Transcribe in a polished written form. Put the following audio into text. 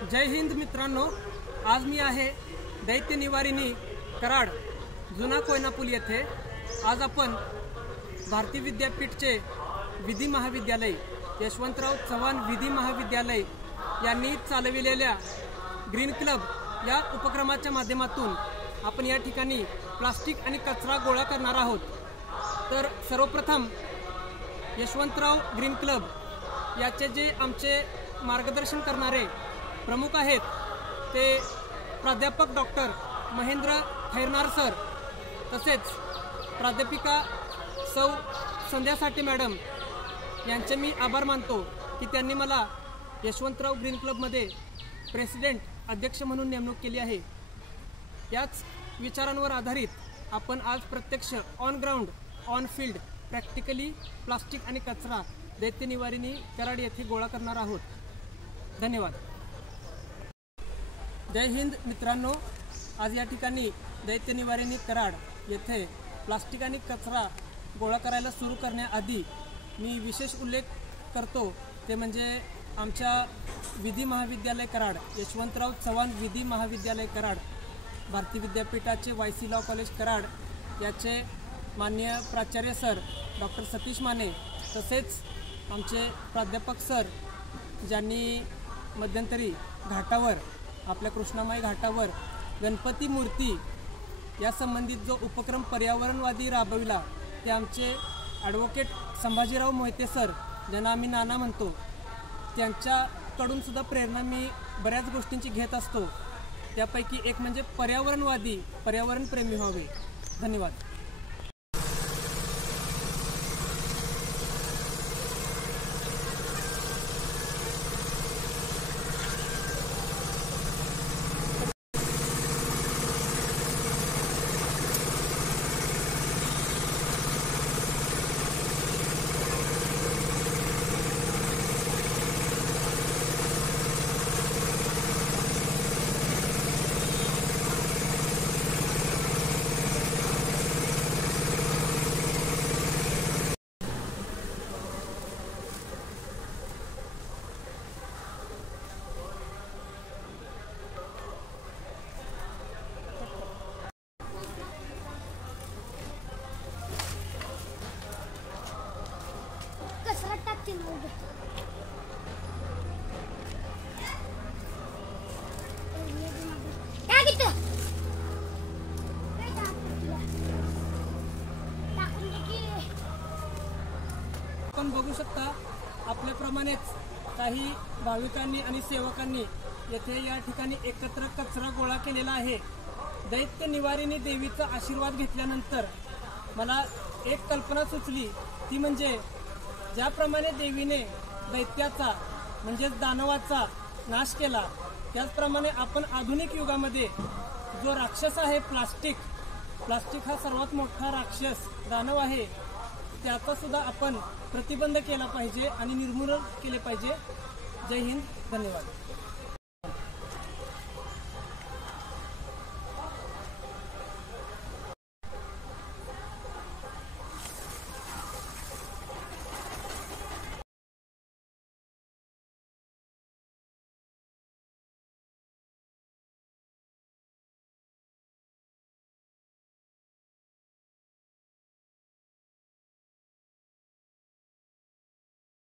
जय हिंद मित्रांनो, आज मी आहे दैत्य निवारिणी कराड जुना कोयना पूल येथे। आज आपण भारतीय विद्यापीठचे विधी महाविद्यालय यशवंतराव चव्हाण विधी महाविद्यालय यांनी चालविलेल्या ग्रीन क्लब या उपक्रमाच्या माध्यमातून आपण या ठिकाणी प्लास्टिक आणि कचरा गोळा करणार आहोत। तर सर्वप्रथम यशवंतराव ग्रीन क्लब याचे जे आमचे मार्गदर्शन करणारे प्रमुख आहेत ते प्राध्यापक डॉक्टर महेंद्र खैरनार सर, तसेच प्राध्यापिका सौ संध्या साठे मॅडम यांचे मी आभार मानतो की त्यांनी मला यशवंतराव ग्रीन क्लबमध्ये प्रेसिडेंट अध्यक्ष म्हणून नेमणूक केली आहे। याच विचारांवर आधारित आपण आज प्रत्यक्ष on ground on field practically plastic आणि कचरा दैत्य निवारिणी कराड येथे गोळा करणार आहोत। धन्यवाद। जय हिंद मित्रांनो, आज या ठिकाणी दैत्य निवारिणी कराड येथे प्लास्टिक आणि कचरा गोळा करायला सुरू करण्याआधी मी विशेष उल्लेख करतो ते म्हणजे आमच्या विधी महाविद्यालय कराड यशवंतराव चव्हाण विधी महाविद्यालय कराड भारतीय विद्यापीठाचे YC लॉ कॉलेज कराड याचे माननीय प्राचार्य सर डॉक्टर सतीश माने, तसेच आमचे प्राध्यापक सर ज्यांनी मध्यंतरी घाटावर आपल्या कृष्णामाई घाटावर गणपती मूर्ती या संबंधित जो उपक्रम पर्यावरणवादी राबविला ते आमचे ॲडव्होकेट संभाजीराव मोहिते सर, ज्यांना आम्ही नाना म्हणतो, त्यांच्याकडून सुद्धा प्रेरणा मी बऱ्याच गोष्टींची घेत असतो। त्यापैकी एक म्हणजे पर्यावरणवादी पर्यावरणप्रेमी व्हावे। धन्यवाद। आपण बघू शकता आपल्याप्रमाणेच काही भाविकांनी आणि सेवकांनी येथे या ठिकाणी एकत्र कचरा गोळा केलेला आहे। दैत्य निवारिणी देवीचा आशीर्वाद घेतल्यानंतर मला एक कल्पना सुचली, ती म्हणजे ज्याप्रमाणे देवीने दैत्याचा म्हणजेच दानवाचा नाश केला, त्याचप्रमाणे आपण आधुनिक युगामध्ये जो राक्षस आहे प्लास्टिक हा सर्वात मोठा राक्षस दानव आहे, त्याचा सुद्धा आपण प्रतिबंध केला पाहिजे आणि निर्मूलन केले पाहिजे। जय हिंद, धन्यवाद।